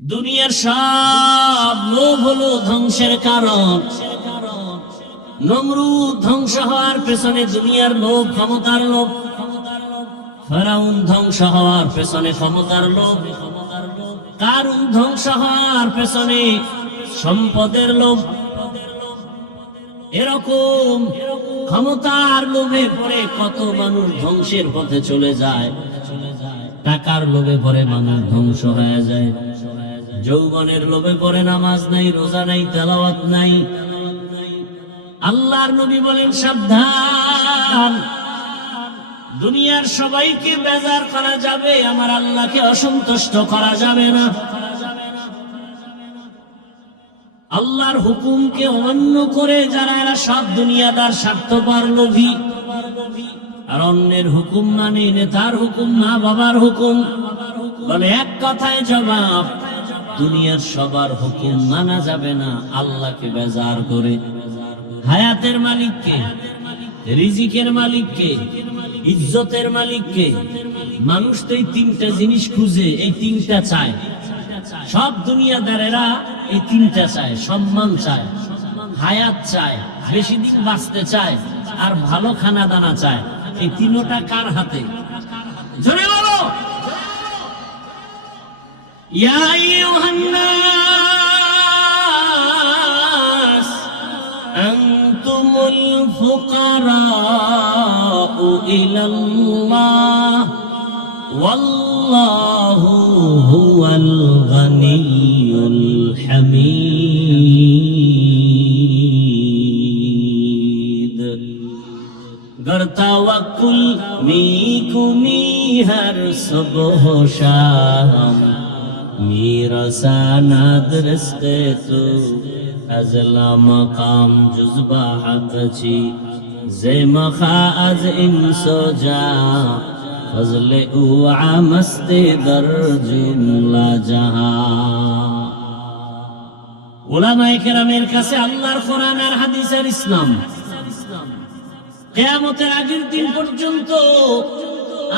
দুনিয়ার সব লোভ হলো ধ্বংসের কারণ। নমরুদ ধ্বংস হওয়ার পেছনে দুনিয়ার লোভ, ক্ষমতার লোভ। ফেরাউন ধ্বংস হওয়ার পেছনে ক্ষমতার লোভ। কারুন ধ্বংস হওয়ার পেছনে সম্পদের লোভ। এরকম ক্ষমতার লোভে পড়ে কত মানুষ ধ্বংসের পথে চলে যায়। টাকার লোভে পড়ে মানুষ ধ্বংস হয়ে যায়। যৌবনের লোভে পড়ে নামাজ নাই, রোজা নাই, তেলাওয়াত নাই। আল্লাহর নবী বলেন, সাবধান, দুনিয়ার সবাইকে বেজার করা যাবে, আমার আল্লাহকে অসন্তুষ্ট করা যাবে না। আল্লাহর হুকুমকে অমান্য করে যারা, এরা সব দুনিয়াদার, স্বার্থপর, লোভী। আর অন্যের হুকুম মানে নেতার হুকুম, মা বাবার হুকুম। বলে এক কথায় জবাব, দুনিয়ার সবার হুকুম মানা যাবে না আল্লাহকে বেজার করে। হায়াতের মালিককে, রিজিকের মালিককে, ইজ্জতের মালিককে। মানুষ তো এই তিনটা জিনিস খুঁজে, এই তিনটা চায়। সব দুনিয়াদারেরা এই তিনটা চায়। সম্মান চায়, হায়াত চায়, বেশি দিন বাঁচতে চায়, আর ভালো খানা দানা চায়। এই তিনটা কার হাতে? জোরে বলো। ইয়া আইয়ুহান নাস আনতুমুল ফুকারাউ ইলাল্লাহ ওয়াল্লাহু হুয়াল গনিয়ুল হামিদ। गर तवक्कुल मीकुमी हर सुबह शाम, मेरा सानद रिस्के तो अजला मकाम जुज़बा हक छी, जे मखा अज इंसो जा फजले उआ मस्ते दर जुमला जहां। উলামায়ে কেরামের কাছে আল্লাহর কোরআন আর হাদিসের ইসলাম কিয়ামতের আগের দিন পর্যন্ত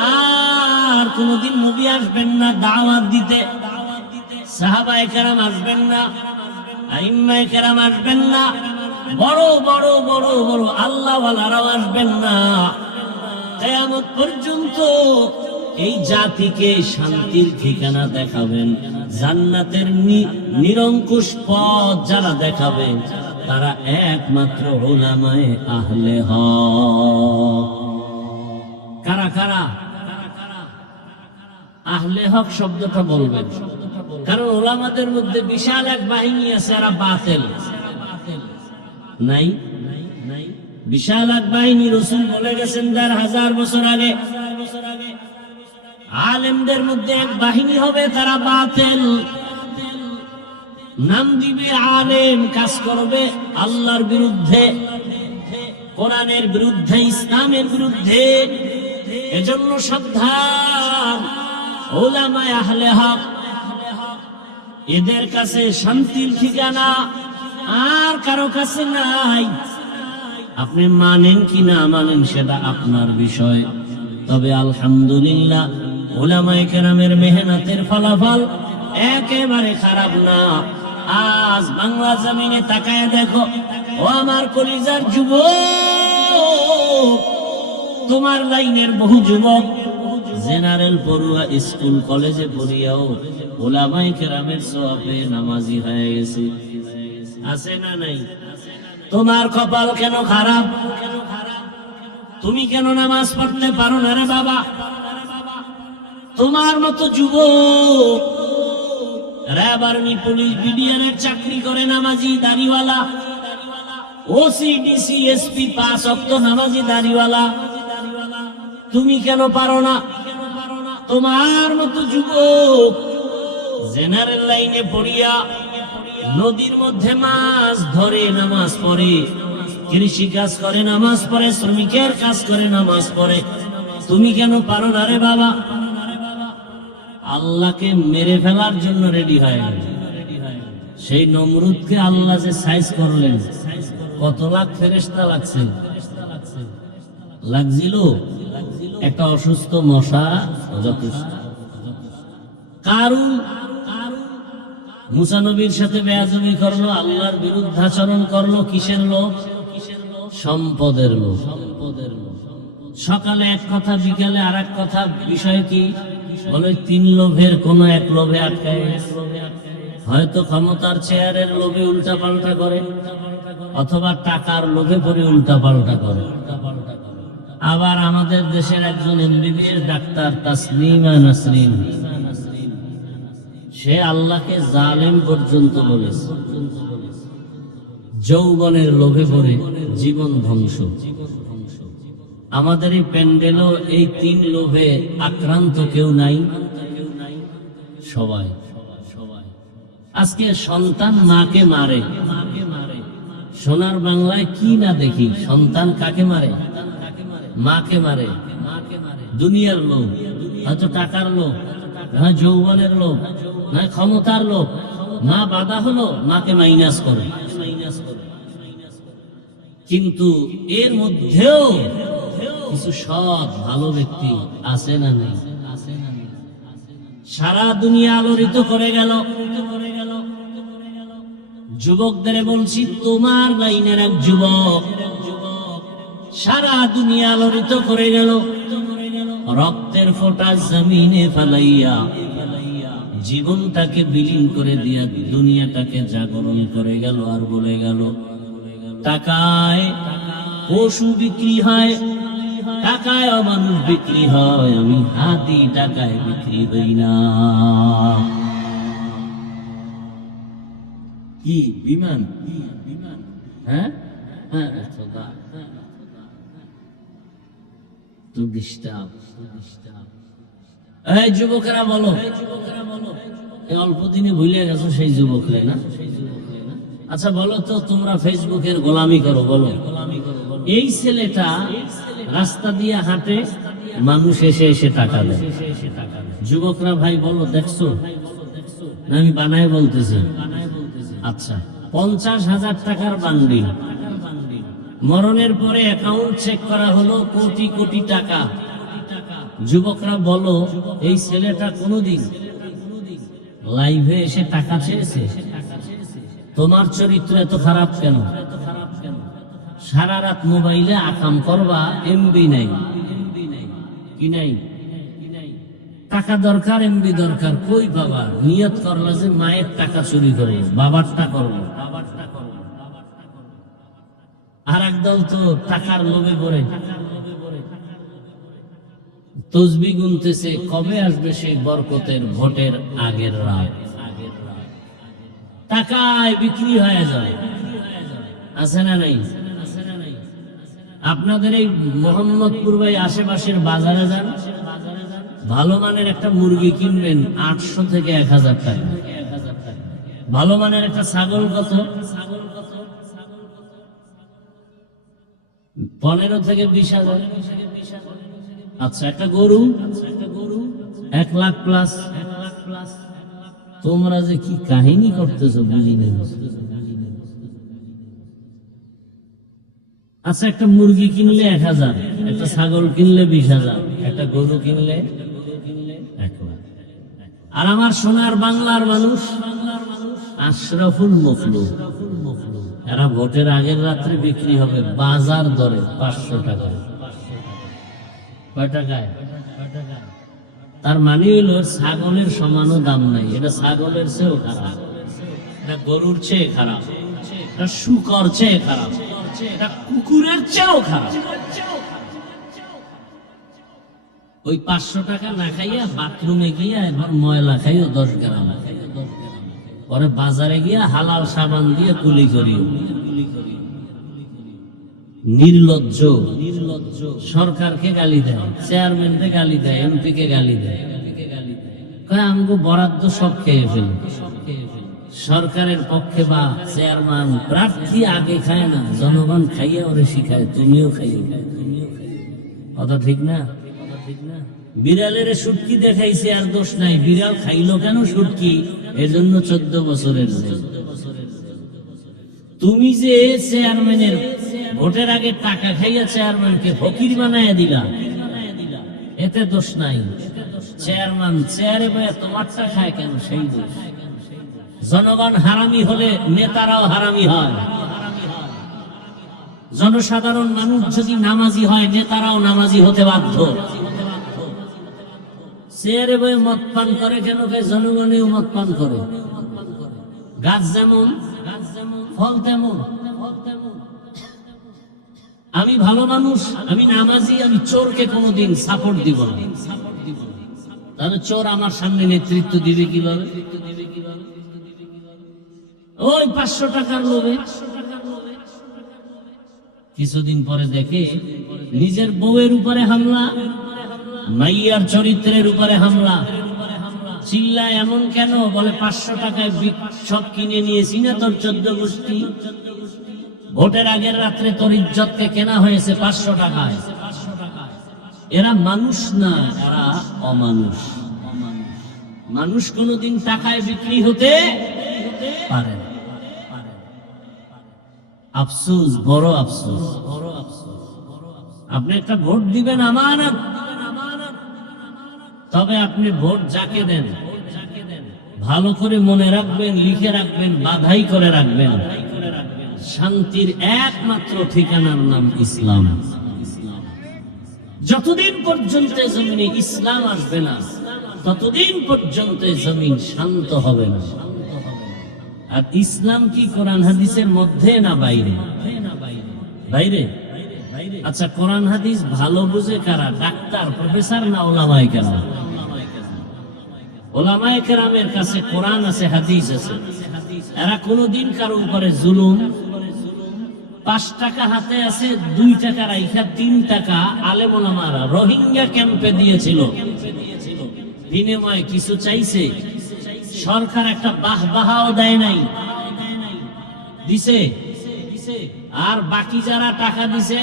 আর কোনদিন নবী আসবেন না দাওয়াত দিতে। সাহাবায়ে কেরাম আসবেন না, আইম্মায়ে কেরাম আসবেন না, বড় বড় বড় বড় আল্লাহওয়ালারাও আসবেন না। কিয়ামত পর্যন্ত এই জাতিকে শান্তির ঠিকানা দেখাবেন, জান্নাতের নিরঙ্কুশ পথ যারা দেখাবে তারা একমাত্র উলামায়ে আহলে হক। কারা কারা আহলে হক শব্দটা বলবেন? কারণ উলামাদের মধ্যে বিশাল এক বাহিনী আছে, এরা বাতিল। নাই বিশাল এক বাহিনী। রাসূল বলে গেছেন ১,৫০০ বছর আগে, আলেমদের মধ্যে এক বাহিনী হবে, তারা বাতিল। নাম দিবে আলেম, কাজ করবে আল্লাহর বিরুদ্ধে, কোরআনের বিরুদ্ধে, ইসলামের বিরুদ্ধে। এজন্য সাবধান, উলামায়ে আহলে হক, এদের কাছে শান্তির ঠিকানা আর কারো কাছে নাই। আপনি মানেন কি না মানেন সেটা আপনার বিষয়। তবে আলহামদুলিল্লাহ, উলামায়ে কেরামের মেহনতের ফলাফল একেবারে খারাপ না। আজ বাংলা জমিনে তাকায় দেখো, ও আমার কলিজার যুবক, তোমার লাইনের বহু যুবক জেনারেল পড়ুয়া, স্কুল কলেজে পড়িয়াও উলামায়ে কেরামের সওয়াবে নামাজি হয়ে গেছে। আছে না নাই? তোমার কপাল কেন খারাপ? তুমি কেন নামাজ পড়তে পারো না রে বাবা? তোমার মতো যুবক র‍্যাব, আর্মি, পুলিশ, বিডিআরের চাকরি করে, নামাজি, দাড়িওয়ালা, ওসি, ডিসি, এসপি, ৫ ওয়াক্ত নামাজি, দাড়িওয়ালা। তুমি কেন পারো না? তোমার মতো যুবক জেনারেল লাইনে পড়িয়া নদীর মধ্যে মাছ ধরে নামাজ পড়ে, কৃষি কাজ করে নামাজ পড়ে, শ্রমিকের কাজ করে নামাজ পড়ে। তুমি কেন পারো না রে বাবা? আল্লাহকে মেরে ফেলার জন্য রেডি হয়ে গেল। সেই নমরুদকে আল্লাহ যে সাইজ করলেন, কত লাখ ফেরেশতা লাগছে, লাগছিল একটা অসুস্থ মশা যথেষ্ট। কারুন মুসা নবীর সাথে বেয়াদবি করলো, আল্লাহর বিরুদ্ধাচরণ করলো। কিসের লোভ? সম্পদের লোভ। সকালে এক কথা, বিকালে আর এক কথা। বিষয় কি? বলে তিন লোভের কোন এক লোভে আটকায় গেছে। হয়তো ক্ষমতার চেয়ারের লোভে উল্টা পাল্টা করে, অথবা টাকার লোভে পরে উল্টা পাল্টা করে। আবার আমাদের দেশের একজন এমবিবিএস ডাক্তার তাসলিমা নাসরিন, সে আল্লাহকে জালেম পর্যন্ত বলেছে। যৌবনের লোভে পড়ে জীবন ধ্বংস। আমাদের এই প্যান্ডেলও এই তিন লোভে আক্রান্ত কেউ নাই? সবাই। আজকে সন্তান মাকে মারে। সোনার বাংলায় কি না দেখি, সন্তান কাকে মারে? মাকে মারে। দুনিয়ার লোভ, হয়তো টাকার লোভ, নয় যৌবনের লোভ, নয় ক্ষমতার লোভ। মা বাধা হলো, মাকে মাইনাস করে। কিন্তু এর মধ্যেও কিছু সৎ ভালো ব্যক্তি আছে না নেই? সারা দুনিয়া আলোড়িত করে গেল। যুবকদের বলছি, তোমার লাইনের এক যুবক সারা দুনিয়া আলোড়িত করে গেল। রক্তের ফোঁটা জমিনে ফেলাইয়া জীবনটাকে বিলীন করে দিয়া দুনিয়াটাকে জাগরণ করে গেল। আর বলে গেল, টাকায় পশু বিক্রি হয়, টাকায় মানুষ বিক্রি হয়, আমি হাতি টাকায় বিক্রি হই না। কি বিমান? হ্যাঁ, এই যুবকেরা বলো, অল্প দিনে ভুলে গেছো সেই যুবকরা না? আচ্ছা বলো তো, তোমরা ফেসবুকের গোলামি করো, বলো। এই ছেলেটা রাস্তা দিয়ে হাঁটে, মানুষ এসে এসে টাকা দেয়। যুবকরা ভাই বলো, দেখছো না? আমি বানায় বলতেছি। আচ্ছা, 50,000 টাকার বান্ডিল, মরণের পরে অ্যাকাউন্ট চেক করা হলো কোটি কোটি টাকা। যুবকরা বলো, এই ছেলেটা কোনোদিন লাইভে এসে টাকা চেয়েছে? তোমার চরিত্র এত খারাপ কেন? সারা রাত মোবাইলে আকাম করবা, এমবি নাই। কি নাই? টাকা দরকার, এমবি দরকার, কই বাবা? নিয়ত করলা যে মায়ের টাকা চুরি করে বাবারটা করবো। আর একদল তো টাকার লোভে পড়ে তসবি গুনতেছে, কবে আসবে সেই বরকতের ভোটের আগের রাত। টাকায় বিক্রি হয়ে যায়, আছে না নাই? আপনাদের এই মোহাম্মদপুর ভাই আশেপাশের বাজারে যান, ভালো মানের একটা মুরগি কিনবেন 800 থেকে 1000 টাকা। ভালো মানের একটা ছাগল কত? 15 থেকে 20,000। আচ্ছা, একটা গরু 1 লাখ প্লাস। তোমরা যে কি কাহিনী করতেছো বুঝি না। আচ্ছা, একটা মুরগি কিনলে 1000, একটা ছাগল কিনলে 20,000, একটা গরু কিনলে 1 লাখ। আর আমার সোনার বাংলার মানুষ আশরাফুল মখলুক, এরা ভোটের আগের রাত্রে বিক্রি হবে বাজার দরে 500 টাকা। কয় টাকায়? তার মানে হইল ছাগলের সমানও দাম নাই। এটা ছাগলের চেয়েও খারাপ, এটা গরুর চেয়ে খারাপ, এটা শুকর চেয়ে খারাপ, এটা কুকুরের চেয়েও খারাপ। ওই 500 টাকা না খাইয়া বাথরুমে গিয়া এবার ময়লা খাইও 10 গ্রাম, পরে বাজারে গিয়া হালাল সাবান দিয়ে কুলি করিও। নির্লজ্জ সরকারকে গালি দেয়, চেয়ারম্যানকে গালি দেয়, এমপি কে গালি দেয়, আমগো বরাদ্দ সব খেয়ে ফেল। সরকারের পক্ষে বা চেয়ারম্যান প্রার্থী আগে খায় না, জনগণ খাইয়া ওরে শিখায়, তুমিও খাইও। কথা ঠিক না? বিড়ালের শুটকি দেখাইছে আর দোষ নাই, বিড়াল খাইলো কেন শুটকি? এজন্য 14 বছরের জেল। তুমি যে চেয়ারম্যানের ভোটের আগে টাকা খাইয়া চেয়ারম্যানকে ফকির বানাইয়া দিলা, এতে দোষ নাই। চেয়ারম্যান চেয়ারে বইয়া তোমারটা খায় কেন? সেই দোষ। জনগণ হারামি হলে নেতারাও হারামি হয়। জনসাধারণ মানুষ যদি নামাজি হয়, নেতারাও নামাজি হতে বাধ্য। চেয়ারে বয়ে মদ পান করে কেন? জনগণেও মদ পান করে। গাছ যেমন ফল তেমন। আমি ভালো মানুষ, আমি নামাজি, আমি চোরকে কোনোদিন সাপোর্ট দিব না। তাহলে চোর আমার সামনে নেতৃত্ব দিবে কিভাবে? ওই 500 টাকার লোভে কিছুদিন পরে দেখে নিজের বউয়ের উপরে হামলা, মাইয়ার চরিত্রের উপরে হামলা। চিল্লায় এমন কেন? বলে 500 টাকায় সব কিনে নিয়েছি না তোর 14 গোষ্ঠী। ভোটের আগের রাত্রে তোর ইজ্জতকে কেনা হয়েছে 500 টাকায়। এরা মানুষ না, এরা অমানুষ। মানুষ কোনোদিন টাকায় বিক্রি হতে পারে না। আফসোস, বড় আফসোস। আপনি একটা ভোট দিবেন আমানত, তবে আপনি ভোট যাকে দেন ভালো করে মনে রাখবেন, লিখে রাখবেন, বাধাই করে রাখবেন। শান্তির একমাত্র ঠিকানার নাম ইসলাম। যতদিন পর্যন্ত জমিনে ইসলাম আসবে না, ততদিন পর্যন্ত জমিন শান্ত হবে না। আর ইসলাম কি কোরআন হাদিসের মধ্যে না বাইরে? বাইরে। আচ্ছা, কোরআন হাদিস ভালো বুঝে কারা? ডাক্তার, প্রফেসর না ওলামায়ে কেরাম? ওলামায়ে কেরামের কাছে কোরআন আছে, হাদিস আছে। এরা কোনদিন কারো উপরে জুলুম, 5 টাকা হাতে আছে 2 টাকা রাইখা 3 টাকা আলেম ওলামারা রোহিঙ্গা ক্যাম্পে দিয়েছিল। বিনিময়ে কিছু চাইছে? সরকার একটা বাহবাহাও দেয় নাই, দিছে। আর বাকি যারা টাকা দিছে,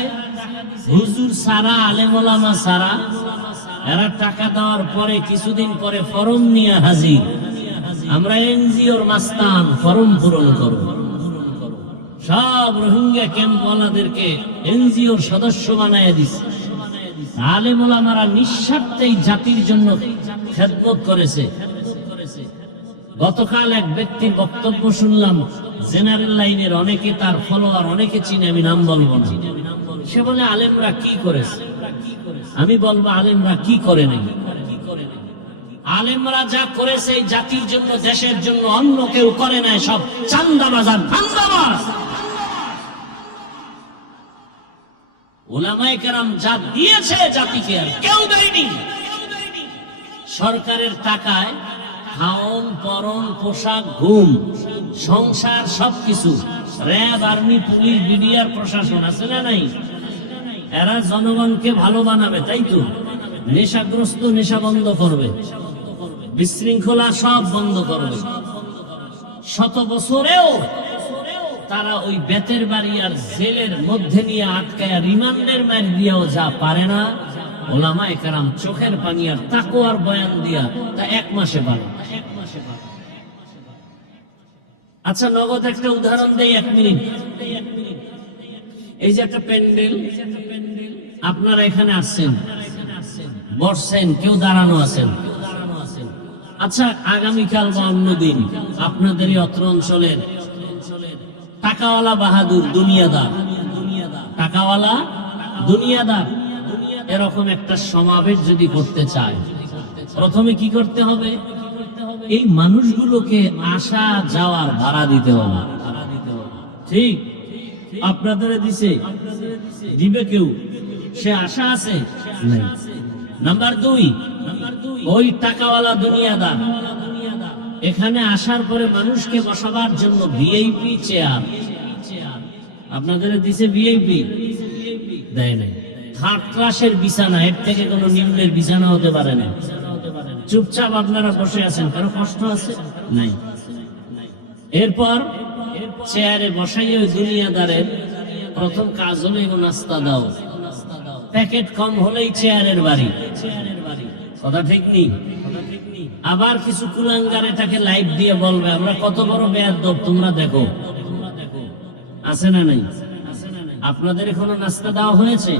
হুজুর সারা, আলেম ওলামা সারা, এরা টাকা দেওয়ার পরে কিছুদিন পরে ফরম নিয়ে হাজির, আমরা এনজিওর মাস্তান, ফরম পূরণ করব। সব রোহিঙ্গা ক্যাম্পওয়ালাদেরকে এনজিওর সদস্য বানায় দিছে। আলেম ওলামারা নিঃস্বার্থে জাতির জন্য খেদমত করেছে। গতকাল এক ব্যক্তির বক্তব্য শুনলাম, জেনারেল লাইনের, অনেকে তার ফলোয়ার, অনেকে চিনে, আমি নাম বলবো না। সে বলে আলেমরা কি করেছে? আমি বলবো আলেমরা কি করে নাই। আলেমরা যা করেছে এই জাতির জন্য, দেশের জন্য, অন্য কেউ করে নাই। সব চান্দাবাজ আর ধান্দাবাজ। ওলামায়ে কেরাম যা দিয়েছে জাতিকে আর কেউ দেয়নি। সরকারের টাকায় খাওন, পরন, পোশাক, ঘুম, সংসার, সবকিছু। র্যাব, আর্মি, পুলিশ, বিডিআর, প্রশাসন আছে না নাই? এরা জনগণকে ভালো বানাবে, তাই তো? নেশাগ্রস্ত নেশা বন্ধ করবে, বিশৃঙ্খলা সব বন্ধ করবে। 100 বছরেও তারা ওই বেতের বাড়ি আর জেলের মধ্যে নিয়ে আটকায় রিমান্ডের মার দিয়েও যা পারে না, ওলামায়ে কেরাম চোখের পানি আর তাকওয়ার বয়ান দিয়া তা 1 মাসে পারে। আচ্ছা, নগদ একটা উদাহরণ দেই, 1 মিনিট। এই যে একটা প্যান্ডেল, আপনারা এখানে আসছেন, বসছেন, কেউ দাঁড়ানো আছেন। আচ্ছা, আগামীকাল বা অন্যদিন আপনাদের এই অত্র অঞ্চলের টাকাওয়ালা বাহাদুর, দুনিয়াদার, টাকাওয়ালা দুনিয়াদার এরকম একটা সমাবেশ যদি করতে চায়, প্রথমে কি করতে হবে? এই মানুষগুলোকে আসা যাওয়ার ভাড়া দিতে হবে। ঠিক আপনাদের দিছে? দিবে কেউ? সে আশা আছে? নাম্বার 2, ওই টাকাওয়ালা দুনিয়াদার এখানে আসার পরে মানুষকে বসাবার জন্য ভিআইপি চেয়ার আপনাদের দিছে। ভিআইপি দেয় নাই। 3rd ক্লাসের বিছানা, এর থেকে কোনো নিম্নের বিছানা হতে পারে না। চুপচাপ আপনারা বসে আছেন, কারো কষ্ট আছে? নাই। এরপর চেয়ারে বসাই ওই দুনিয়াদারের প্রথম কাজ হলো এগো নাস্তা দাও। প্যাকেট কম হলেই চেয়ারের বাড়ি, কথা ঠিক নেই? আবার কিছু কুলাঙ্গার এটাকে লাইভ দিয়ে বলবে আমরা কত বড় বেয়াদব, তোমরা দেখো। আছে না নাই? আপনাদের এখনো নাস্তা দেওয়া হয়েছে?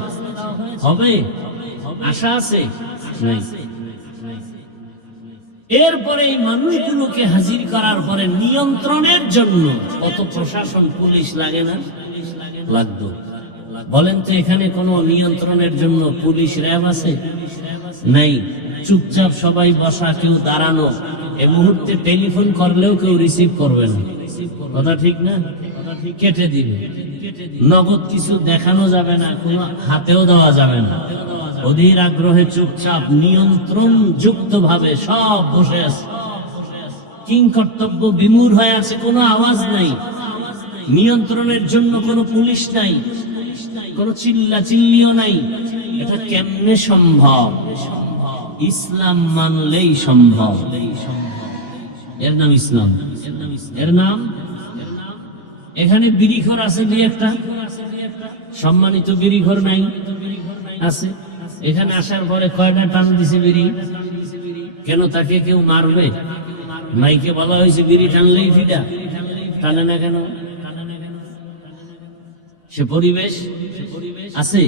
হবে? আশা আছে? নাই। এরপরে এই মানুষগুলোকে হাজির করার পরে নিয়ন্ত্রণের জন্য কত প্রশাসন পুলিশ লাগে না? লাগতো। বলেন তো এখানে কোনো নিয়ন্ত্রণের জন্য পুলিশ র্যাব আছে? নাই। চুপচাপ সবাই বসা, কেউ দাঁড়ানো। এই মুহূর্তে টেলিফোন করলেও কেউ রিসিভ করবে না। কথা ঠিক না? কেটে দিবে। নগদ কিছু দেখানো যাবে না, কোনো হাতেও দেওয়া যাবে না। অধীর আগ্রহে চুপচাপ নিয়ন্ত্রণ যুক্ত ভাবে সব বসে আছে, কিং কর্তব্য বিমূঢ় হয়ে আছে, কোনো আওয়াজ নাই। নিয়ন্ত্রণের জন্য কোনো পুলিশ নাই, কোনো চিল্লা চিল্লিও নাই। এটা কেমনে সম্ভব? ইসলাম মানলেই সম্ভব। এর নাম ইসলাম। এর নাম, এখানে বিড়িখোর আছে দুই একটা, সম্মানিত বিড়িখোর নাই? আছে। এখানে আসার পরে কয়টা টান দিছে বিড়ি? কেন তাকে কেউ মারবে? মাইকে বলা হয়েছে বিড়ি টানলেই ফিটা, টানে না কেন? সে পরিবেশ আছে।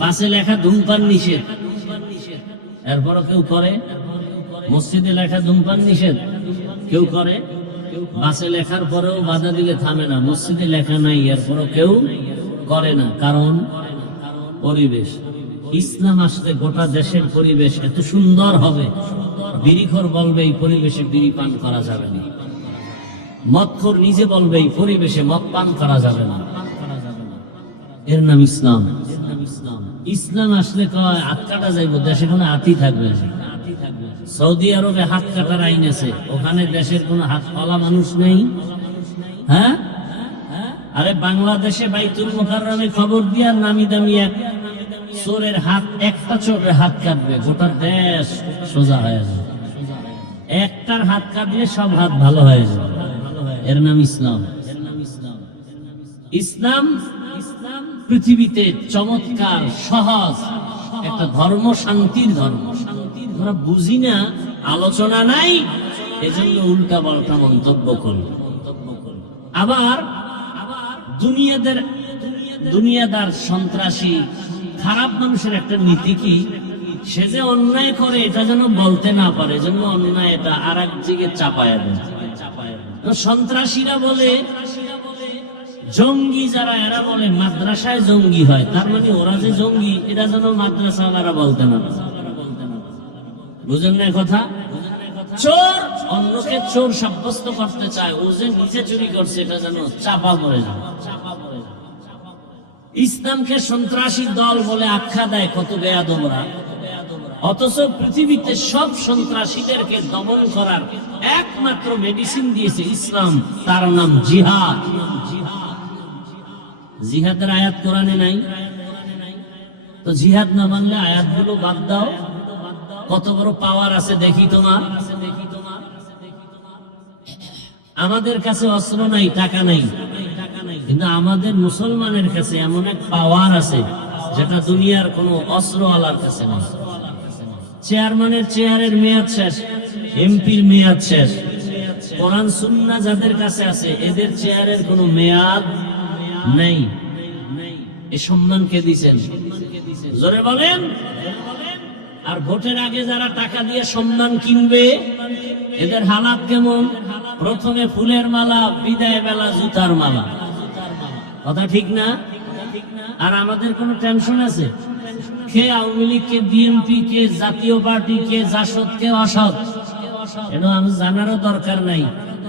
বাসে লেখা ধূমপান নিষেধ, এরপরও কেউ করে। মসজিদে লেখা ধূমপান নিষেধ, কেউ করে। বাসে লেখার পরেও বাধা দিলে থামে না। মসজিদে লেখা নাই, এরপরও কেউ করে না। কারণ পরিবেশ। ইসলাম আসলে গোটা দেশের পরিবেশ এত সুন্দর হবে, বিড়িখোর বলবে এই পরিবেশে বিড়ি পান করা যাবে না। মদখোর নিজে বলবে এই পরিবেশে মদ পান করা যাবে না। এর নাম ইসলাম। ইসলাম আসলে কয় হাত কাটা যাইব, দেশে কোনো হাতই থাকবে না। সৌদি আরবে হাত কাটার আইন আছে, ওখানে দেশের কোনো হাত পালা মানুষ নেই। হ্যাঁ, আরে বাংলাদেশে বাইতুল মুকাররমে খবর দিয়া নামি দামি এক চোরের হাত, একটা চোরের হাত কাটবে, গোটা দেশ সোজা হয়ে যাবে। একটার হাত কাটলে সব হাত ভালো হয়ে যাবে। এর নাম ইসলাম। ইসলাম পৃথিবীতে চমৎকার সহজ একটা ধর্ম, শান্তির ধর্ম। আমরা বুঝি না, আলোচনা নাই, এজন্য উল্টা পাল্টা মন্তব্য করি। আবার দুনিয়াদার সন্ত্রাসী খারাপ মানুষের একটা নীতি কি, সে যে অন্যায় করে এটা যেন বলতে না পারে, জন্য অন্যায় এটা আর এক দিকে চাপায় দেয়। সন্ত্রাসীরা বলে, জঙ্গি যারা, এরা বলে মাদ্রাসায় জঙ্গি হয়, তার মানে ওরা যে জঙ্গি এটা যেন মাদ্রাসাওয়ালারা বলতে না। বুঝেন না কথা? চোর অন্যকে চোর সাব্যস্ত করতে চায়, ও যে নিজে চুরি করছে এটা যেন চাপা পড়ে যায়। ইসলামকে সন্ত্রাসী দল বলে আখ্যা দেয় কত বেয়াদবরা, অথচ পৃথিবীতে সব সন্ত্রাসীদেরকে দমন করার একমাত্র মেডিসিন দিয়েছে ইসলাম, তার নাম জিহাদ। জিহাদের আয়াত কোরআনে নাই, তো জিহাদ না মানলে আয়াতগুলো বাদ দাও। কত বড় পাওয়ার আছে দেখি তোমার। আমাদের কাছে অস্ত্র নাই, টাকা নাই, কিন্তু আমাদের মুসলমানের কাছে এমন এক পাওয়ার আছে যেটা দুনিয়ার কোনো অস্ত্রওয়ালার কাছে নেই। চেয়ারম্যানের চেয়ারের মেয়াদ শেষ, এমপির মেয়াদ শেষ, কোরআন সুন্নাহ যাদের কাছে আছে এদের চেয়ারের কোনো মেয়াদ নেই। এই সম্মান কে দিয়েছেন? জোরে বলেন। আর ভোটের আগে যারা টাকা দিয়ে সম্মান কিনবে, এদের হালাত কেমন? প্রথমে ফুলের মালা, বিদায় বেলা জুতার মালা। কথা ঠিক না? আর আমাদের কোনো টেনশন আছে? কে আওয়ামী লীগ, কে বিএনপি, কে জাতীয় পার্টি, কে জাসদ, কে অসৎ, এটা আমি জানারও দরকার নাই।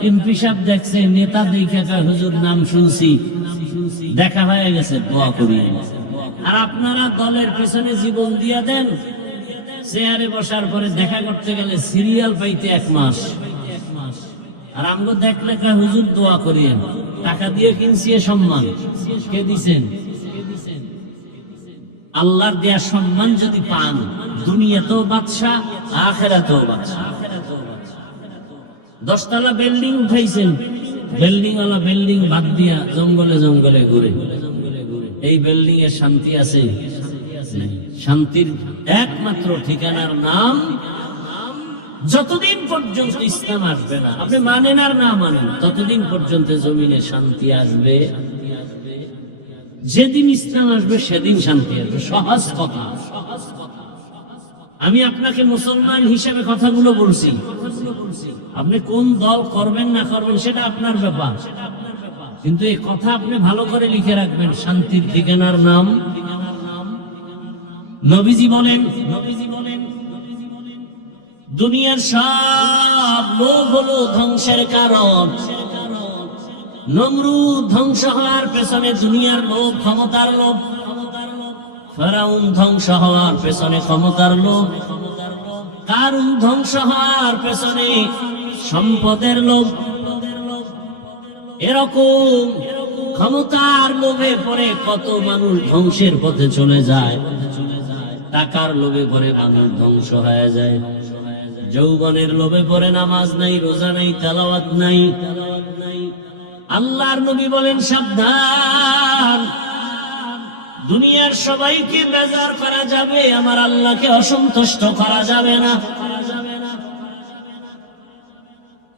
এমপি সাহেব দেখছে, নেতা দেখে হুজুর নাম শুনছি, দেখা হয়ে গেছে, দোয়া করি। আর আপনারা দলের পেছনে জীবন দিয়ে দেন, চেয়ারে বসার পরে দেখা করতে গেলে সিরিয়াল পাইতে 1 মাস। আর আমগো দেখলে হুজুর দোয়া করিয়েন, টাকা দিয়ে কিনছি এ সম্মান। কে দিছেন? আল্লাহর দেয়া সম্মান যদি পান, দুনিয়াতেও বাদশা, আখিরাতেও বাদশা। 10 তলা বিল্ডিং উঠাইছেন, বিল্ডিং ওয়ালা বিল্ডিং বাদ দিয়া জঙ্গলে জঙ্গলে ঘুরে, এই বিল্ডিং এর শান্তি আছে? শান্তির একমাত্র ঠিকানার নাম, যতদিন পর্যন্ত ইসলাম আসবে না, আপনি মানেন আর না মানেন, ততদিন পর্যন্ত জমিনে শান্তি আসবে। যেদিন ইসলাম আসবে সেদিন শান্তি আসবে। সহজ কথা। আমি আপনাকে মুসলমান হিসেবে কথাগুলো বলছি, আপনি কোন দল করবেন না করবেন সেটা আপনার ব্যাপার, কিন্তু এই কথা আপনি ভালো করে লিখে রাখবেন। শান্তির ঠিকানার নাম নবীজি বলেন, দুনিয়ার সব লোভ হলো ধ্বংসের কারণ। নমরুদ ধ্বংস হওয়ার পেছনে দুনিয়ার লোভ, ক্ষমতার লোভ। ফেরাউন ধ্বংস হওয়ার পেছনে ক্ষমতার লোভ। কারুন ধ্বংস হওয়ার পেছনে সম্পদের লোভ। এরকম ক্ষমতার লোভে পড়ে কত মানুষ ধ্বংসের পথে চলে যায়। টাকার লোভে পড়ে মানুষ ধ্বংস হয়ে যায়। যৌবনের লোভে পড়ে নামাজ নাই, রোজা নাই, তেলাওয়াত নাই। আল্লাহর নবী বলেন সাবধান, দুনিয়ার সবাইকে বেজার করা যাবে, আমার আল্লাহকে অসন্তুষ্ট করা যাবে না।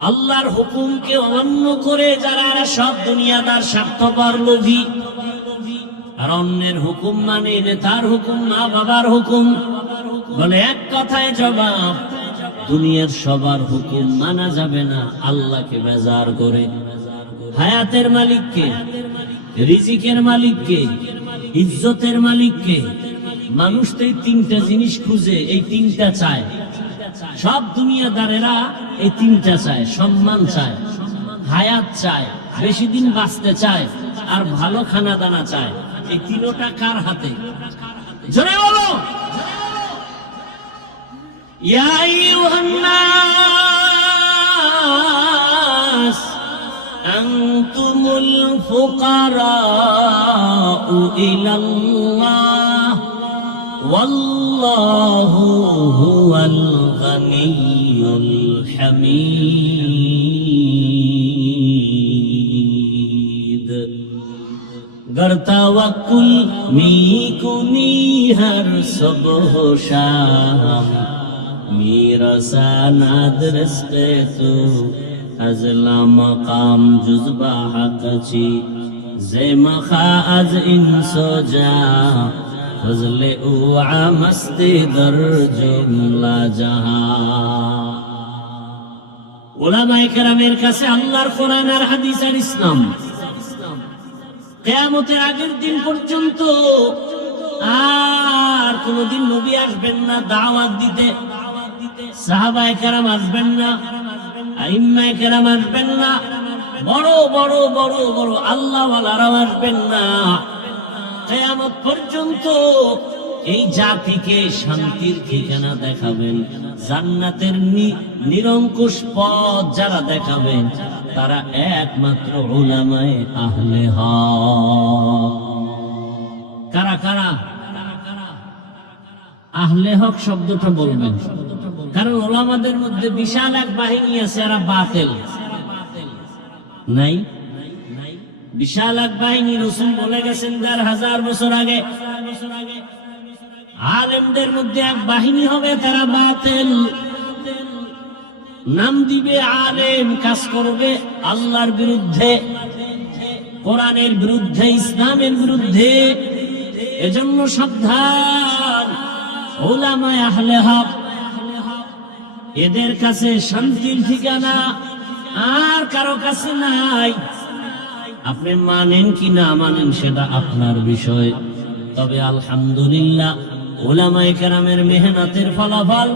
আল্লাহর হুকুমকে অমান্য করে যারা সব দুনিয়াদার স্বার্থপর লোভী, আর অন্যের হুকুম মানে নেতার হুকুম, মা বাবার হুকুম, বলে এক কথায় জবাব, দুনিয়ার সবার হুকুম মানা যাবে না আল্লাহকে বেজার করে। হায়াতের মালিককে, রিজিকের মালিককে, ইজ্জতের মালিককে। মানুষ তো এই তিনটা জিনিস খুঁজে, এই তিনটা চায়। সব দুনিয়াদারেরা এই তিনটা চায়, সম্মান চায়, হায়াত চায়, বেশি দিন বাঁচতে চায়, আর ভালো খানা দানা চায়। এই তিনটা কার হাতে? জোরে বলো। ইয়া আইয়ুহান নাস আনতুমুল ফুকারাউ ইলাল্লাহ ওয়াল্লাহু হুয়াল গানিয়্যুল হামিদ। गर तवक्कुल मी कुनी हर सुबह शाम, मेरा सानाद रस्ते तू अजला मकाम जुज़बा हक़ची ज़े मखा अज इंसो जा फजले उआ मस्ती दर जुमला जहां। उलमाए केरामेर काছে আল্লাহর কোরআন আর হাদিস আর ইসলাম কিয়ামতের আগের দিন পর্যন্ত আর কোনদিন নবী আসবেন না দাওয়াত দিতে, সাহাবায়ে কেরাম আসবেন না, আইম্মায়ে কেরাম আসবেন না, বড় বড় বড় বড় আল্লাহওয়ালারা আসবেন না। কিয়ামত পর্যন্ত এই জাতিকে শান্তির ঠিকানা দেখাবেন, জান্নাতের নিরঙ্কুশ পথ যারা দেখাবেন তারা একমাত্র উলামায়ে আহলে হক। কারা কারা? আহলে হক শব্দটা বলবেন, কারণ উলামাদের মধ্যে বিশাল এক বাহিনী আছে, এরা বাতিল নাই। বিশাল এক বাহিনী, রাসূল বলে গেছেন ১,৫০০ বছর আগে, আলেমদের মধ্যে এক বাহিনী হবে, তারা বাতিল। নাম দিবে আলেম, কাজ করবে আল্লাহর বিরুদ্ধে, কোরআনের বিরুদ্ধে, ইসলামের বিরুদ্ধে। এজন্য সাবধান, উলামায়ে আহলে হক, এদের কাছে শান্তির ঠিকানা আর কারো কাছে নাই। আপনি মানেন কি না মানেন সেটা আপনার বিষয়, তবে আলহামদুলিল্লাহ উলামায়ে কেরামের মেহনতের ফলাফল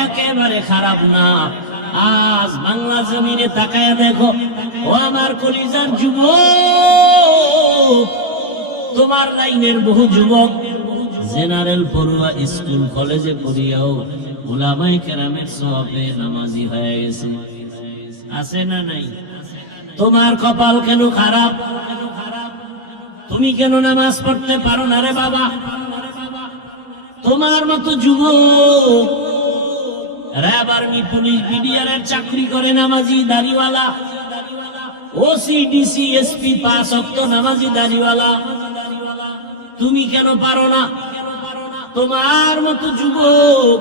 একেবারে খারাপ না। আজ বাংলা জমিনে তাকায়া দেখো, ও আমার কলিজার যুবক, তোমার লাইনের বহু যুবক জেনারেল পড়ুয়া, স্কুল কলেজে পড়িয়াও উলামায়ে কেরামের সওয়াবে নামাজি হয়ে গেছে। আছে না নাই? তোমার কপাল কেন খারাপ? তুমি কেন নামাজ পড়তে পারো না রে বাবা? তোমার মতো যুবক র‍্যাব, আর্মি, পুলিশ, বিডিআরের চাকরি করে নামাজি দাড়িওয়ালা, ওসি, ডিসি, এসপি, ৫ ওয়াক্ত নামাজি দাড়িওয়ালা, তুমি কেন পারো না? তোমার মতো যুবক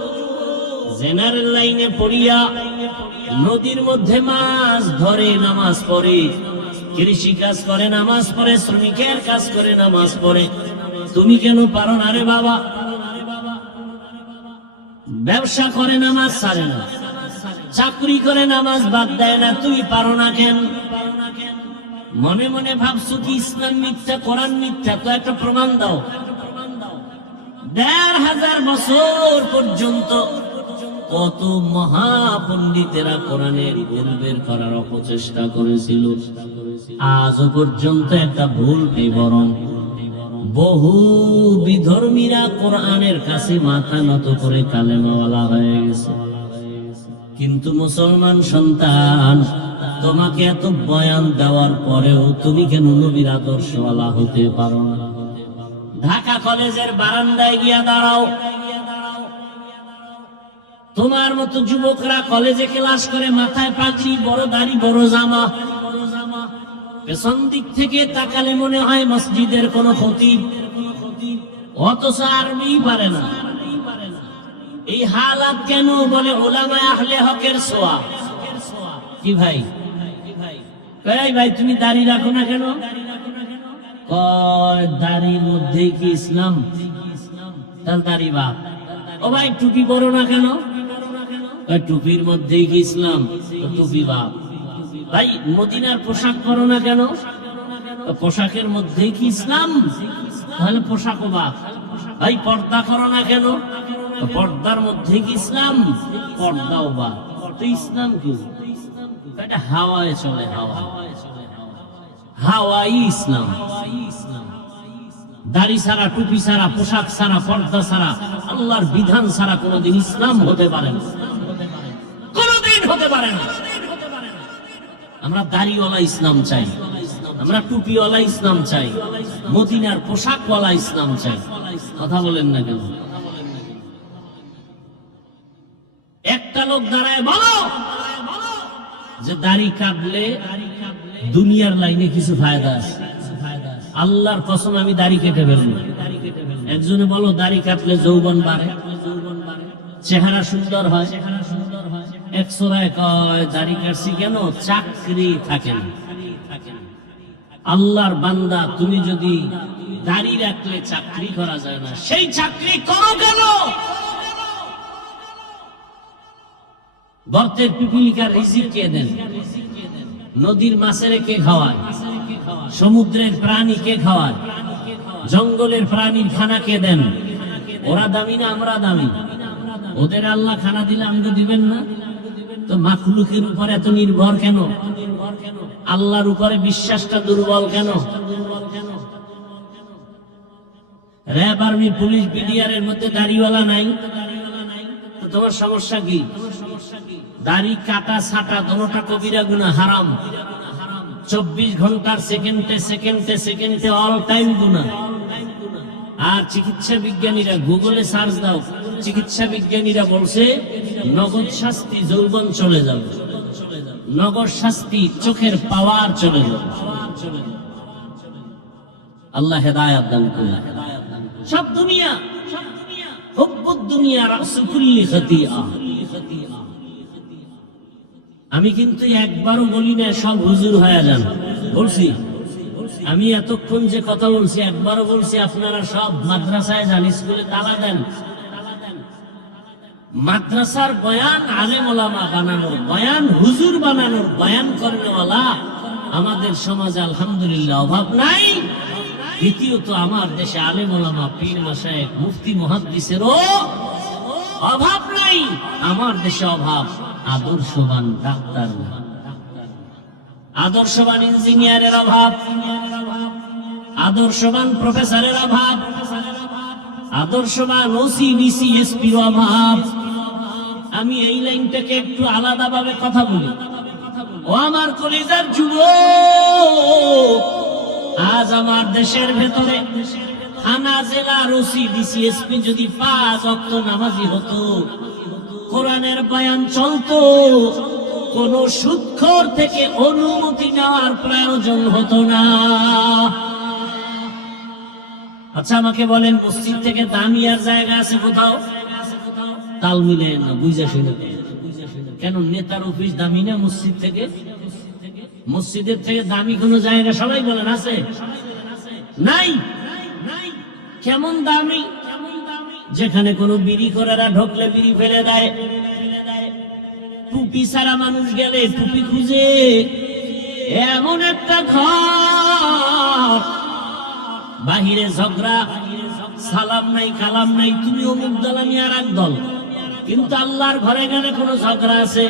জেনারেল লাইনে পড়িয়া নদীর মধ্যে মাছ ধরে নামাজ পড়ে, কৃষি কাজ করে নামাজ পড়ে, শ্রমিকের কাজ করে নামাজ পড়ে, তুমি কেন পারো না রে বাবা? ব্যবসা করে নামাজ ছাড়ে না, চাকরি করে নামাজ বাদ দেয় না, তুই পারো না কেন? মনে মনে ভাবছো কি ইসলাম মিথ্যা, কোরআন মিথ্যা? তো একটা প্রমাণ দাও। ১,৫০০ বছর পর্যন্ত কত মহাপণ্ডিতেরা কোরআনের ভুল বের করার অপচেষ্টা করেছিল, আজও পর্যন্ত একটা ভুল নেই, বরং বহু বিধর্মীরা কোরআনের কাছে মাথা নত করে কালেমাওয়ালা হয়ে গেছে। কিন্তু মুসলমান সন্তান, তোমাকে এত বয়ান দেওয়ার পরেও তুমি কেন নবীর আদর্শওয়ালা হতে পারো না? ঢাকা কলেজের বারান্দায় গিয়া দাঁড়াও, তোমার মতো যুবকরা কলেজে ক্লাস করে, মাথায় পাগড়ি, বড় দাড়ি, বড় জামা, পেছন দিক থেকে তাকালে মনে হয় মসজিদের কোন খতিব, অথচ আরবি পারে না। এই হালাত কেন? বলে উলামায়ে আহলে হকের ছোঁয়া। কি ভাই, এই ভাই তুমি দাড়ি রাখো না কেন? কয় দাড়ির মধ্যে কি ইসলাম? তার দাড়ি বাপ। ও ভাই টুপি পরো না কেন? টুপির মধ্যে কি ইসলাম? টুপি বাপ। ভাই মদিনার পোশাক পরো না কেন? পোশাকের মধ্যে কি ইসলাম? তাহলে পোশাকও বাপ। ভাই পর্দা করো না কেন? পর্দার মধ্যে কি ইসলাম? পর্দাও বাপ। ইসলাম কি? এটা হাওয়ায় চলে, হাওয়াই ইসলাম। দাড়ি ছাড়া, টুপি ছাড়া, পোশাক ছাড়া, পর্দা ছাড়া, আল্লাহর বিধান ছাড়া কোনোদিন ইসলাম হতে পারে না, কোনোদিন হতে পারে না। আমরা দাড়িওয়ালা ইসলাম চাই, আমরা টুপিওয়ালা ইসলাম চাই, মদিনার পোশাকওয়ালা ইসলাম চাই। কথা বলেন না কেন? একটা লোক দাঁড়ায় বলো যে দাড়ি কাটলে দুনিয়ার লাইনে কিছু ফায়দা আছে। আল্লাহর কসম আমি দাড়ি কেটে ফেলবো। একজনে বলো দাড়ি কাটলে যৌবন বাড়ে, চেহারা সুন্দর হয়। একশোরায় কয় দাড়ি কাটছি কেন? চাকরি থাকে না। আল্লাহর বান্দা, তুমি যদি দাড়ি রাখলে চাকরি করা যায় না, সেই চাকরি করো কেন? গর্তের পিপিলিকার রিজিক কে দেন? নদীর মাছের কে খাওয়ায়? সমুদ্রের প্রাণী কে খাওয়ায়? জঙ্গলের প্রাণীর খানা কে দেন? ওরা দামি না আমরা দামি? ওদের আল্লাহ খানা দিলে আমাকে দিবেন না? তো মাখলুকের উপর এত নির্ভর কেন? আল্লাহর উপরে বিশ্বাসটা দুর্বল কেন? র‍্যাব, আর্মি, পুলিশ, বিডিআর এর মধ্যে দাড়িওয়ালা নাই, তো তোমার সমস্যা কি? দাড়ি কাটা ছাটা দোনোটা কবিরা গুনাহ, হারাম। 24 ঘন্টার সেকেন্ডে সেকেন্ডে সেকেন্ডে অল টাইম গুনাহ। আর চিকিৎসা বিজ্ঞানীরা, গুগলে সার্চ দাও, চিকিৎসা বিজ্ঞানীরা বলছে নগদ শাস্তি, যৌবন চলে যাবে, নগদ শাস্তি, চোখের পাওয়ার চলে যাবে। আল্লাহ হেদায়েত দান করুন। সব দুনিয়া, হুব্বুদ দুনিয়া রাসু কুল্লি খাতিয়া। আমি কিন্তু একবারও বলি না সব হুজুর হয়ে যান, বলছি। আমি এতক্ষণ যে কথা বলছি একবারও বলছি আপনারা সব মাদ্রাসায় যান, স্কুলে তালা দেন। মাদ্রাসার বয়ান আলেম ওলামা বানানোর, বয়ান হুজুর বানানোর, বয়ান করেনওয়ালা আমাদের সমাজে আলহামদুলিল্লাহ অভাব নাই। দ্বিতীয়ত আমার দেশে আলেম ওলামা, পীর মাশায়েখ, মুফতি মুহাদ্দিসেরও অভাব নাই। আমার দেশে অভাব আদর্শবান ডাক্তার, আদর্শবান ইঞ্জিনিয়ারের অভাব, আদর্শবান প্রফেসরের অভাব, আদর্শবান ওসি, ডিসি, এসপির অভাব। আমি এই লাইনটাকে একটু আলাদা ভাবে কথা বলি। ও আমার কলিজার যুবক, আজ আমার দেশের ভেতরে থানা, জেলা, ওসি, ডিসি, এসপি যদি 5 ওয়াক্ত নামাজি হতো, কোরআনের বয়ান চলতো, কোন সুদখোর থেকে অনুমতি নেওয়ার প্রয়োজন হতো না। আচ্ছা আমাকে বলেন, মসজিদ থেকে দামি আর জায়গা আছে কোথাও? তাল মিলে না, বুঝা শুনে কেন? নেতার অফিস দামি না মসজিদ থেকে? মসজিদের থেকে দামি কোন জায়গা সবাই বলেন আছে? নাই। কেমন দামি? যেখানে কোনো বিড়ি করেরা ঢোকলে বিড়ি ফেলে দেয়, টুপি ছাড়া মানুষ গেলে টুপি খুঁজে। এমন একটা ঘর, বাহিরে ঝগড়া, সালাম নাই কালাম নাই, তুমি অমুক দল আমি আর এক দল, কিন্তু আল্লাহর ঘরে গেলে কোনো ঝগড়া আছে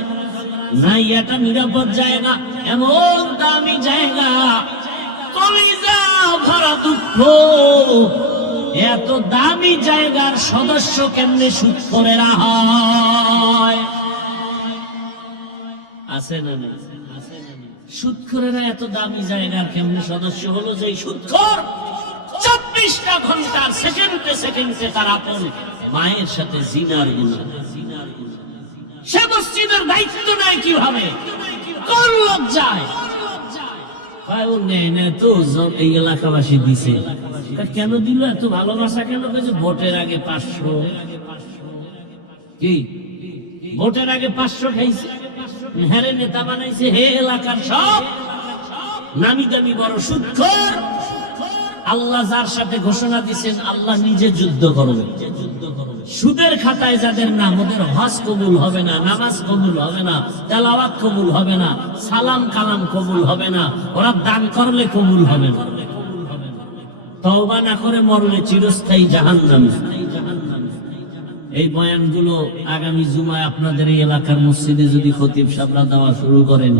নাই। এটা নিরাপদ জায়গা, এমন দামি জায়গা, কলিজা ভরা দুঃখ। এত দামি জায়গার সদস্য কেমনে সুদখোরেরা হয়? আছে না না? সুদখোরেরা এত দামি জায়গার কেমনে সদস্য হলো? যে সুদখোর 24টা ঘন্টার সেকেন্ডে সেকেন্ডে তার আপন মায়ের সাথে জিনার গুনাহ। সে মসজিদের দায়িত্ব নেয় কিভাবে? কোন লজ্জায়? এই এলাকাবাসী দিছে, কেন দিল? এত ভালোবাসা কেন? ভোটের আগে 500, কি ভোটের আগে 500 খাইছে, হ্যারে নেতা বানাইছে। হে এলাকার সব নামি দামি বড় সুদখোর। আল্লাহ যার সাথে ঘোষণা দিচ্ছেন আল্লাহ নিজে যুদ্ধ করবে। সুদের খাতায় যাদের নাম, ওদের হজ কবুল হবে না, নামাজ কবুল হবে না, তেলাওয়াত কবুল হবে না, সালাম কালাম কবুল হবে না, ওরা দান করলে কবুল হবে না। তওবা না করে মরলে চিরস্থায়ী জাহান্নামে। এই বয়ানগুলো আগামী জুমায় আপনাদের এই এলাকার মসজিদে যদি খতিব সাহেবরা দেওয়া শুরু করেন,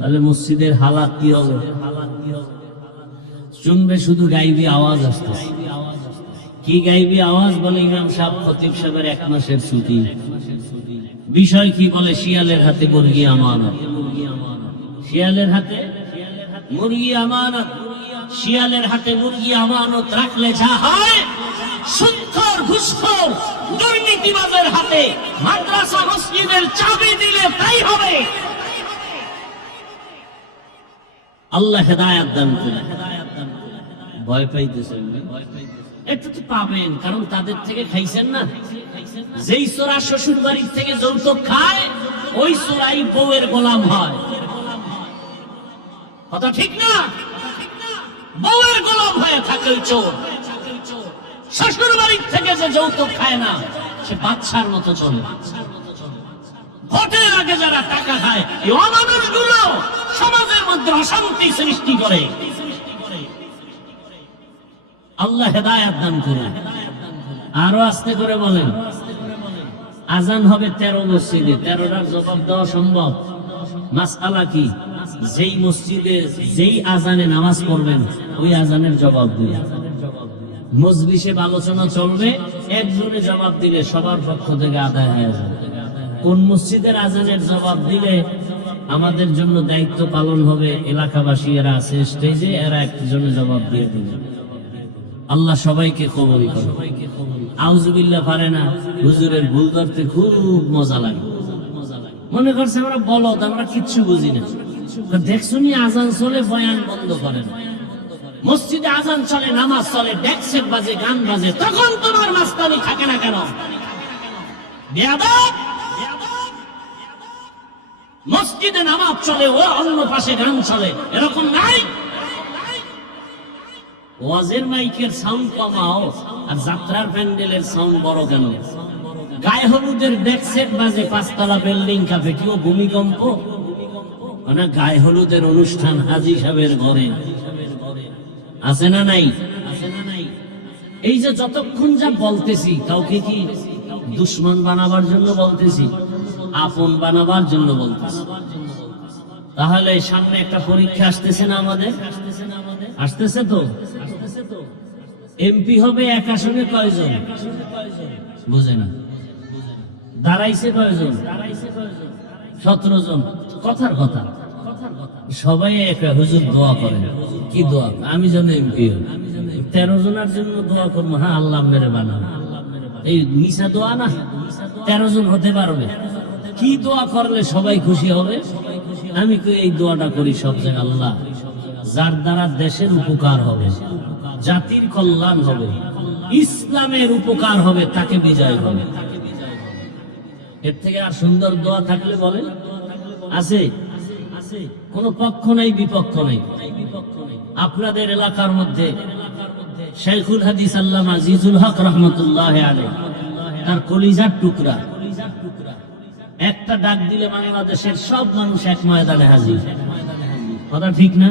তাহলে মসজিদের হালাত কি হবে? শুনবে শুধু গাইবি আওয়াজ আসতেছে। কি গাইবি আওয়াজ? বলে ইমাম সাহেব খতিব সাহেবের 1 মাসের ছুটি। বিষয় কি? বলে শিয়ালের হাতে মুরগি আমানত। শিয়ালের হাতে মুরগি আমানত। শিয়ালের হাতে মুরগি আমানত রাখলে যা হয়, সুদখোর ঘুষখোর দুর্নীতিবাজের হাতে মাদ্রাসা মসজিদের চাবি দিলে তাই হবে। আল্লাহ হেদায়েত দান করেন। ভয় পাইতেছেন? একটু তো পাবেন, কারণ তাদের থেকে খাইছেন না। যেই চোরা শ্বশুর বাড়ির থেকে যৌতুক খায়, ওই চোরাই বউয়ের গোলাম হয়। কথা ঠিক না? বউয়ের গোলাম হয়ে থাকে ওই চোর। শ্বশুর বাড়ির থেকে যে যৌতুক খায় না, সে বাচ্চার মতো চলে। ভোটের আগে যারা টাকা খায়, এই অমানুষগুলো সমাজের মধ্যে অশান্তি সৃষ্টি করে। আল্লাহ হেদায়েত দান করুন। আরো আস্তে করে বলেন। আজান হবে 13 মসজিদে। 13টার জবাব দেওয়া সম্ভব? মাসআলা কি? যেই মসজিদে যেই আজানে নামাজ পড়বেন, ওই আজানের জবাব দিবেন। মজলিসে আলোচনা চলবে, একজনে জবাব দিলে সবার পক্ষ থেকে আদায় হয়ে যাবে। কোন মসজিদের আজানের জবাব দিলে আমাদের জন্য দায়িত্ব পালন হবে? এলাকাবাসী এরা আছে স্টেজে, এরা একজনে জবাব দিয়ে দেবে। আল্লাহ সবাইকে কবুল করুন। আউযুবিল্লাহ পারে না, হুজুরের ভুল ধরতে খুব মজা লাগে। মনে করছে আমরা বলদ, আমরা কিচ্ছু বুঝি না। দেখছুনি আজান চলে, বয়ান বন্ধ করেন। মসজিদে আজান চলে, নামাজ চলে, ডেকসেট বাজে, গান বাজে, তখন তোমার মাস্তানি থাকে না কেন? বেয়াদব! মসজিদে নামাজ চলে, ও অন্য পাশে গান চলে, এরকম নাই। ওয়াজের মাইকের সাউন্ড কমাও, আর যাত্রার প্যান্ডেলের সাউন্ড বড় কেন? গায়ে হলুদের ডেকসেট বাজে, 5 তলা বিল্ডিং কাঁপে, কি ও ভূমিকম্প? মানে গায়ে হলুদের অনুষ্ঠান হাজী সাহেবের ঘরে আছে না নাই? এই যে যতক্ষণ যা বলতেছি, কাউকে কি দুশ্মন বানাবার জন্য বলতেছি? আপন বানাবার জন্য বলতেছি। তাহলে সামনে একটা পরীক্ষা আসতেছে না আমাদের? আসতেছে তো। এমপি হবে এক আসনে কয়জন? বুঝে না। দাঁড়াইছে কয়জন? 17 জন। কথার কথা সবাই একা। হুজুর দোয়া করেন। কি দোয়া? আমি যেন এমপি হই। 13 জনের জন্য দোয়া করবো। হ্যাঁ, আল্লাহ মেরে বানাবো। এই মিশা দোয়া না, 13 জন হতে পারবে। কি দোয়া করলে সবাই খুশি হবে? আমি তো এই দোয়াটা করি সব জায়গায়। আল্লাহ, যার দ্বারা দেশের উপকার হবে, জাতির কল্যাণ হবে, ইসলামের উপকার হবে, তাকে বিজয় হবে। এর থেকে আর সুন্দর দোয়া থাকলে বলেন? আছে? কোন পক্ষ নাই, বিপক্ষ নাই। আপনাদের এলাকার মধ্যে শাইখুল হাদিস আল্লামা আজিজুল হক রাহমাতুল্লাহি আলাইহি, তার কলিজার টুকরা, একটা ডাক দিলে বাংলাদেশের সব মানুষ এক ময়দানে হাজির। কথা ঠিক না?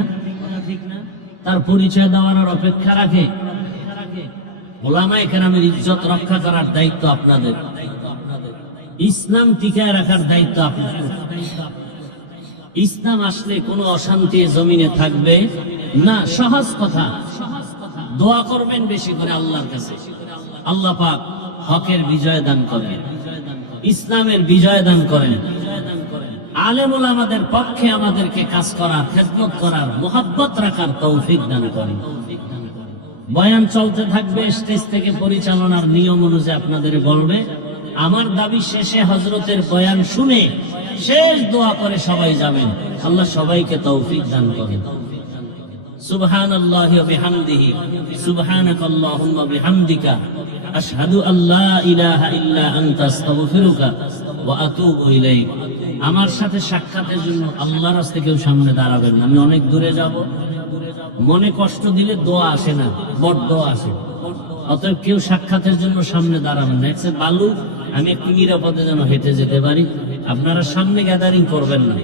তার পরিচয় দেওয়ার আর অপেক্ষা রাখে? উলামায়ে কেরামের ইজ্জত রক্ষা করার দায়িত্ব আপনাদের, ইসলাম টিকায় রাখার দায়িত্ব আপনাদের। ইসলাম আসলে কোনো অশান্তি জমিনে থাকবে না। সহজ কথা, দোয়া করবেন বেশি করে আল্লাহর কাছে, আল্লাহ পাক হকের বিজয় দান করেন, ইসলামের বিজয় দান করেন। আলেম ওলামাদের পক্ষে আমাদেরকে কাজ করার, খেদমত করার, মুহাব্বত রাখার তৌফিক দান করেন। বয়ান চলতে থাকবে, স্টেজ থেকে পরিচালনার নিয়ম অনুযায়ী আপনাদের বলবে। আমার দাবি শেষে হযরতের বয়ান শুনে শেষ দোয়া করে সবাই যাবেন। আল্লাহ সবাইকে তৌফিক দান করেন। সুবহানাল্লাহি ওয়া বিহামদিহি, সুবহানাকাল্লাহুম্মা ওয়া বিহামদিকা, আশহাদু আল্লা ইলাহা ইল্লা আনতা আস্তাগফিরুকা ওয়া আতুবু ইলাইক। আমার সাথে সাক্ষাতের জন্য আল্লাহর রাস্তায় কেউ সামনে দাঁড়াবেন না। আমি অনেক দূরে যাব, মনে কষ্ট দিলে দোয়া আসে না, বড় দোয়া আসে। অতএব কেউ সাক্ষাতের জন্য সামনে দাঁড়াবেন না। এসে বালু, আমি একটু নিরাপদে যেন হেঁটে যেতে পারি। আপনারা সামনে গ্যাদারিং করবেন না।